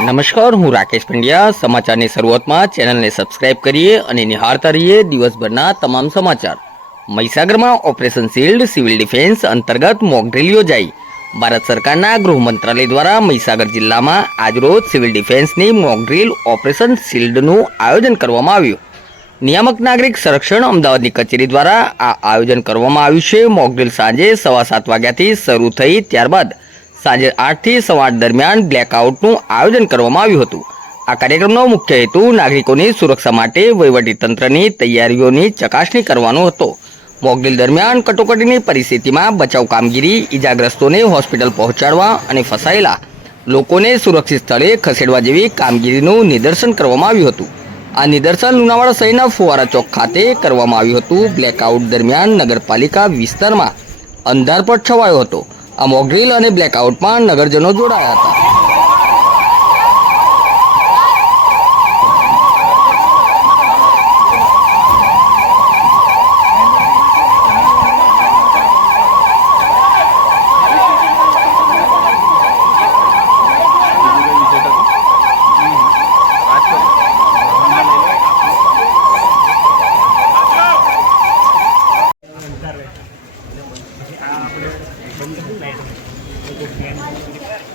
નમસ્કાર, હું રાકેશ પંડ્યા. સમાચારની શરૂઆતમાં ચેનલને સબસ્ક્રાઇબ કરીએ અને નિહાળતા રહીએ દિવસભરના તમામ સમાચાર. મહીસાગરમાં ઓપરેશન શિલ્ડ, સિવિલ ડિફેન્સ અંતર્ગત મોકડ્રીલ યોજાઈ. ભારત સરકારના ગૃહ મંત્રાલય દ્વારા મહીસાગર જિલ્લામાં આજરોજ સિવિલ ડિફેન્સની મોકડ્રીલ ઓપરેશન શિલ્ડનું આયોજન કરવામાં આવ્યું. નિયામક નાગરિક સંરક્ષણ અમદાવાદની કચેરી દ્વારા આ આયોજન કરવામાં આવ્યું છે. મોકડ્રીલ સાંજે સવા સાત વાગ્યાથી શરૂ થઈ ત્યારબાદ સાંજે આઠથી સવા આઠ દરમિયાન બ્લેકઆઉટનું આયોજન કરવામાં આવ્યું હતું. આ કાર્યક્રમનો મુખ્ય હેતુ નાગરિકોની સુરક્ષા માટે વહીવટીતંત્રની તૈયારીઓની ચકાસણી કરવાનો હતો. મોકડ્રીલ દરમિયાન કટોકટીની પરિસ્થિતિમાં બચાવ કામગીરી ઈજાગ્રસ્તોને હોસ્પિટલ પહોંચાડવા અને ફસાયેલા લોકોને સુરક્ષિત સ્થળે ખસેડવા જેવી કામગીરીનું નિદર્શન કરવામાં આવ્યું હતું. આ નિદર્શન લુણાવાડા શહેરના ફુવારા ચોક ખાતે કરવામાં આવ્યું હતું. બ્લેકઆઉટ દરમિયાન નગરપાલિકા વિસ્તારમાં અંધારપટ છવાયો હતો. આ મોકડ્રીલ અને બ્લેકઆઉટમાં નગરજનો જોડાયા હતા. bên cái hướng này rồi.